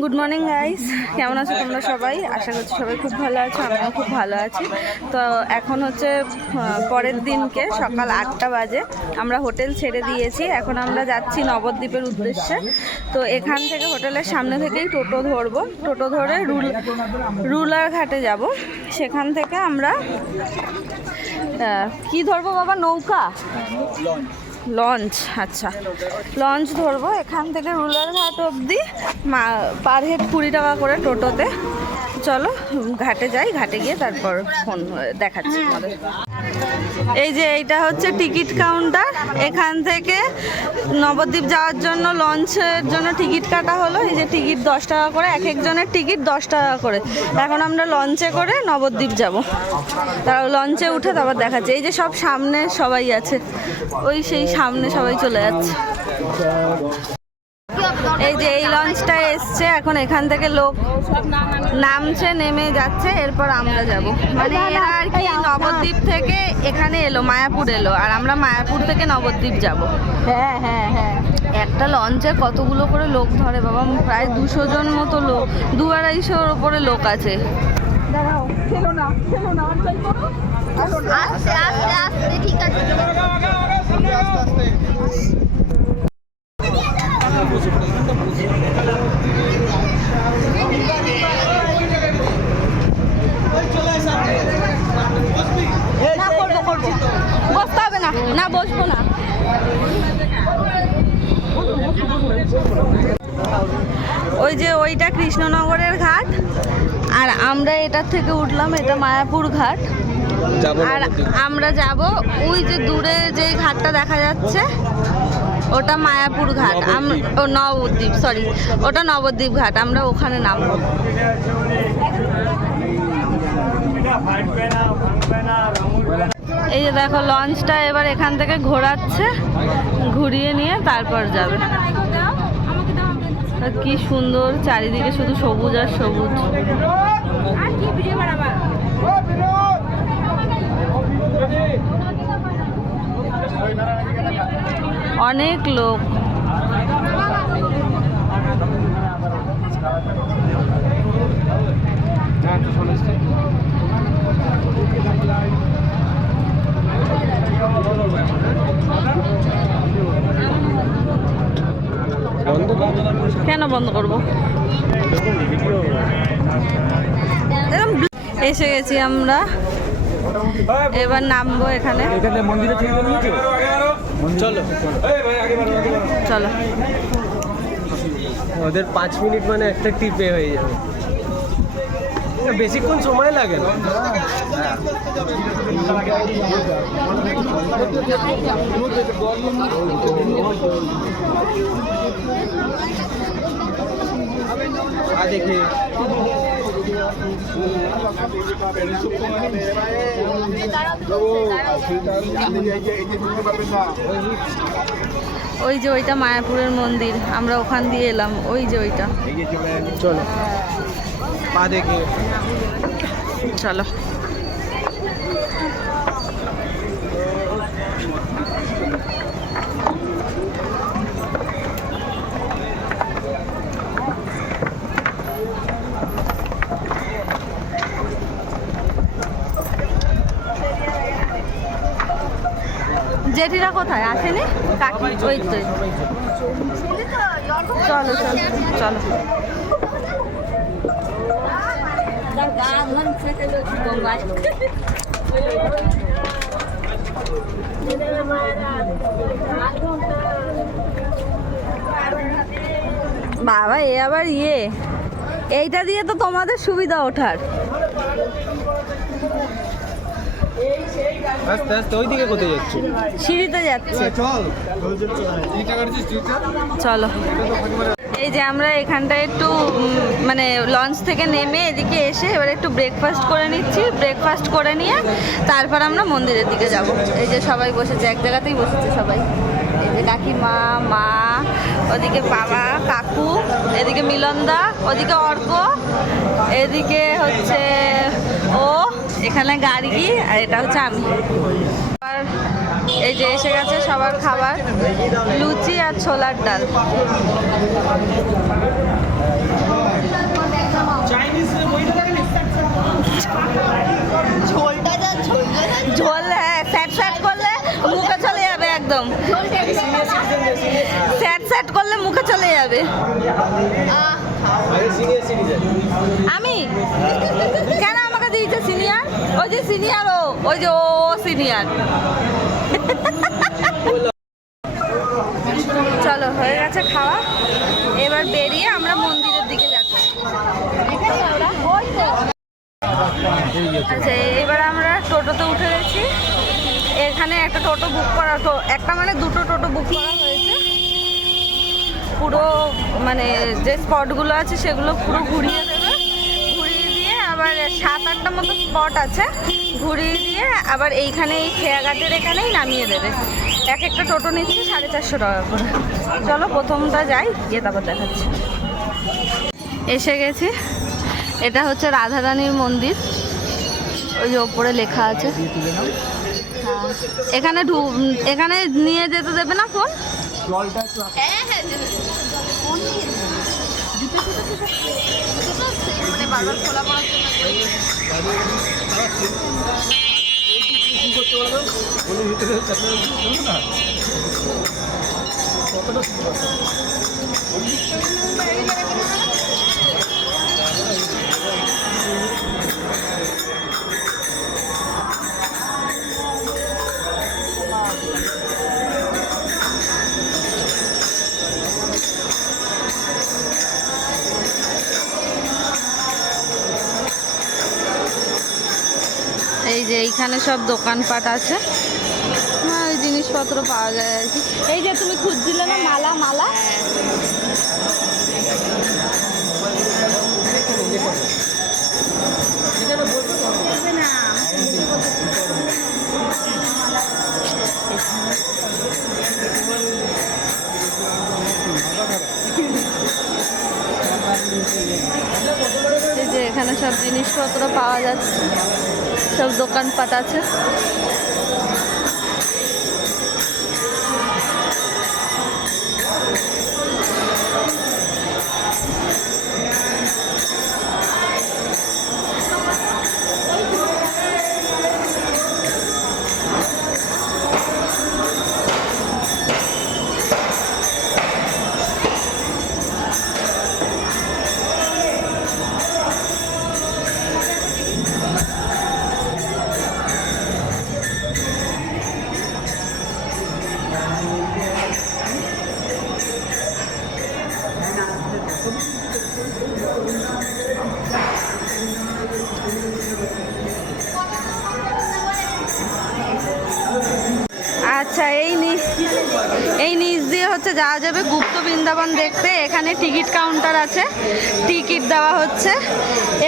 Good morning guys, কেমন আছো তোমরা সবাই? আশা করছি সবাই খুব ভালো আছো, আমিও খুব ভালো আছি। তো এখন হচ্ছে পরের দিনকে সকাল 8টা বাজে। আমরা হোটেল ছেড়ে দিয়েছি, এখন আমরা যাচ্ছি নবদ্বীপের উদ্দেশ্যে। তো এখান থেকে হোটেলের সামনে থেকেই টোটো ধরবো, টোটো ধরে রুলার ঘাটে যাব। সেখান থেকে আমরা কি ধরবো বাবা? নৌকা, লঞ্চ। আচ্ছা, লঞ্চ ধরবো। এখান থেকে রুলার ঘাট অবধি পার হেড 20 টাকা করে টোটোতে। চলো ঘাটে যাই, ঘাটে গিয়ে তারপর ফোন দেখাচ্ছি আমাদের। এই যে এইটা হচ্ছে টিকিট কাউন্টার। এখান থেকে নবদ্বীপ যাওয়ার জন্য লঞ্চের জন্য টিকিট কাটা হলো। এই যে টিকিট 10 টাকা করে, এক একজনের টিকিট 10 টাকা করে। এখন আমরা লঞ্চে করে নবদ্বীপ যাব। তার লঞ্চে উঠে তারপর দেখাচ্ছি। এই যে সব সামনে সবাই আছে, ওই সেই সামনে সবাই চলে যাচ্ছে। এই যে এই লঞ্চটা এসছে, এখন এখান থেকে লোক নামছে, নেমে যাচ্ছে, এরপর আমরা যাব। মানে এরা আর কি নবদ্বীপ থেকে এখানে এলো, মায়াপুর এলো, আর আমরা মায়াপুর থেকে নবদ্বীপ যাব। হ্যাঁ হ্যাঁ হ্যাঁ, একটা লঞ্চে কতগুলো করে লোক ধরে বাবা? প্রায় 200 জন মতো লোক, 200-250-র উপরে লোক আছে। ঠিক আছে, বসতে হবে না, না বসবো না। ওই যে ওইটা কৃষ্ণনগরের ঘাট, আর আমরা এটার থেকে উঠলাম, এটা মায়াপুর ঘাট। আর আমরা যাব ওই যে দূরে যে ঘাটটা দেখা যাচ্ছে, ওটা মায়াপুর ঘাট। ও নবদ্বীপ, সরি, ওটা নবদ্বীপ ঘাট। আমরা ওখানে নামবো। এই যে দেখো লঞ্চটা এবার এখান থেকে ঘোরাচ্ছে, ঘুরিয়ে নিয়ে তারপর যাবে। কি সুন্দর চারিদিকে, শুধু সবুজ আর সবুজ। অনেক লোক। কেন বন্ধ করবো? এসে গেছি আমরা, এবার নামবো এখানে। চলো চলো, ওদের 5 মিনিট মানে একটা টিপে হয়ে যাবে, বেশিক্ষণ সময় লাগে না। দেখে ওই যে ওইটা মায়াপুরের মন্দির, আমরা ওখান দিয়ে এলাম। ওই যে ওইটা, চলো পা দেখে চলো। জেঠিরা কোথায়? আসেনি? কাকি ওই তো। চলো চলো চলো। বাবা এ আবার এইটা দিয়ে তো তোমাদের সুবিধা ওঠার। আস্তে আস্তে ওই দিকে কোথায় যাচ্ছে? সিঁড়িতে যাচ্ছে। চলো। এই যে আমরা এখানটায় একটু মানে লঞ্চ থেকে নেমে এদিকে এসে এবার একটু ব্রেকফাস্ট করে নিচ্ছি। ব্রেকফাস্ট করে নিয়ে তারপর আমরা মন্দিরের দিকে যাব। এই যে সবাই বসেছে, এক জায়গাতেই বসেছে সবাই। এই যে কাকিমা, মা, ওদিকে বাবা, কাকু, এদিকে মিলনদা, ওদিকে অর্ক, এদিকে হচ্ছে ও, এখানে গার্গী, আর এটা হচ্ছে আমি। আর এই যে এসে গেছে সবার খাবার, লুচি আর ছোলার ডাল। চলে যাবে। আগে সিনিয়র সিটিজেন। আমি কেন আমাকে দিয়েছে সিনিয়র? ওই যে সিনিয়র, ওই যে ও সিনিয়র। চলো, হয়ে গেছে খাওয়া, এবার বেরিয়ে আমরা মন্দিরের দিকে যাচ্ছি। আচ্ছা, এবার আমরা টোটোতে উঠে গেছি। এখানে একটা টোটো বুক করা, একটা মানে দুটো টোটো বুক করা হয়েছে। পুরো মানে যে স্পটগুলো আছে সেগুলো পুরো ঘুরিয়ে দেবে, ঘুরিয়ে দিয়ে আবার 7-8টা মতো স্পট আছে, ঘুরিয়ে দিয়ে আবার এইখানে এই খেয়াঘাটের এখানেই নামিয়ে দেবে। এক একটা টোটো নিচ্ছে 450 টাকা করে। চলো প্রথমটা যাই, গিয়ে তারপর দেখাচ্ছি। এসে গেছি, এটা হচ্ছে রাধারানীর মন্দির, ওই যে ওপরে লেখা আছে। এখানে এখানে নিয়ে যেতে দেবে না ফোন? এই যে এইখানে সব দোকানপাট আছে, ওই জিনিসপত্র পাওয়া যায় আর কি। এই যে তুমি খুঁজছিলে না মালা, মালা এই যে এখানে সব জিনিসপত্র পাওয়া যাচ্ছে, সব দোকানপাট আছে। আচ্ছা, এই নিচ দিয়ে হচ্ছে যাওয়া যাবে গুপ্ত বৃন্দাবন দেখতে। এখানে টিকিট কাউন্টার আছে, টিকিট দেওয়া হচ্ছে,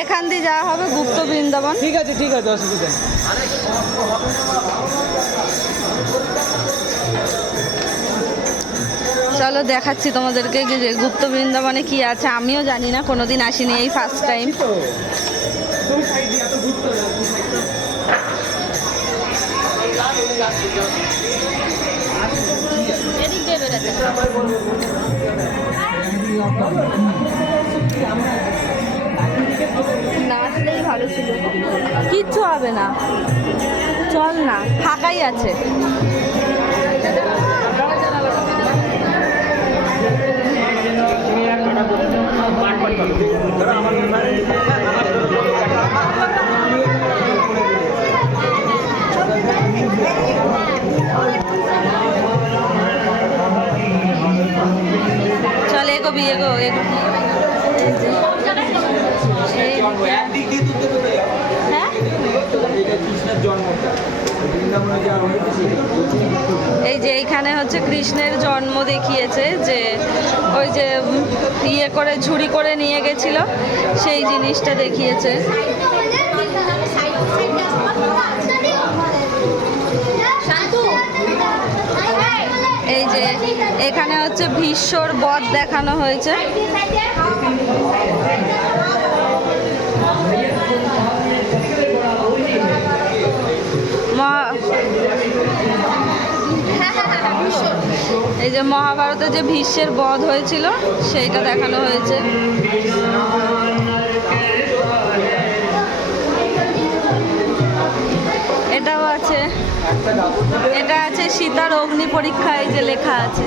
এখান দিয়ে যাওয়া হবে গুপ্ত বৃন্দাবন। ঠিক আছে, ঠিক আছে, অসুবিধা নেই। চলো দেখাচ্ছি তোমাদেরকে যে গুপ্ত বৃন্দাবনে কি আছে। আমিও জানি না, কোনোদিন আসিনি, এই ফার্স্ট টাইম। না আসলেই ভালো ছিল, কিচ্ছু হবে না, চল না, ফাঁকাই আছে। চল এগোবি, এগো এগো। হ্যাঁ, এই যে এইখানে হচ্ছে কৃষ্ণের জন্ম দেখিয়েছে, যে ওই যে ইয়ে করে ঝুড়ি করে নিয়ে গেছিল, সেই জিনিসটা দেখিয়েছে। এই যে এখানে হচ্ছে ভীষ্মর বধ দেখানো হয়েছে। এই যে মহাভারতে যে ভীষ্মের বধ হয়েছিল সেইটা দেখানো হয়েছে। এটাও আছে, এটা আছে সীতার অগ্নি পরীক্ষায় যে লেখা আছে।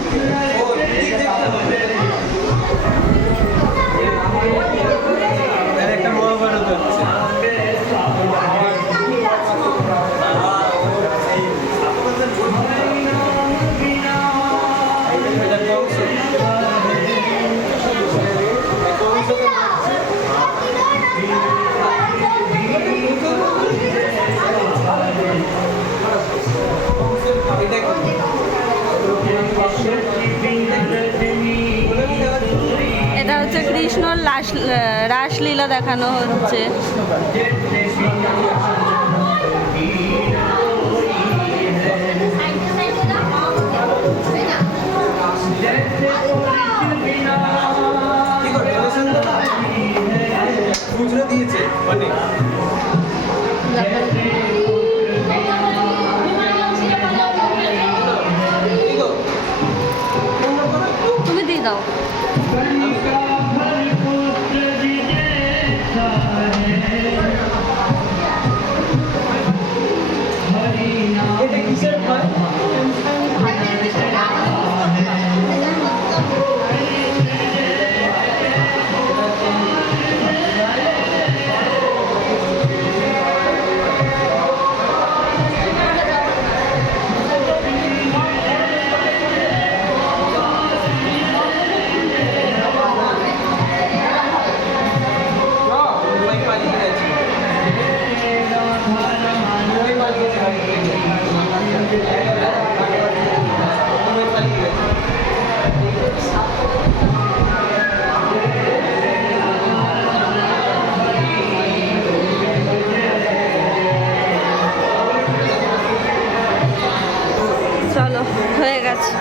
হচ্ছে কৃষ্ণর রাসলীলা দেখানো হচ্ছে। খুচরো দিয়েছে অনেক। তুমি দিয়ে দাও। এটা কিসের হয়? চলো হয়ে গেছে।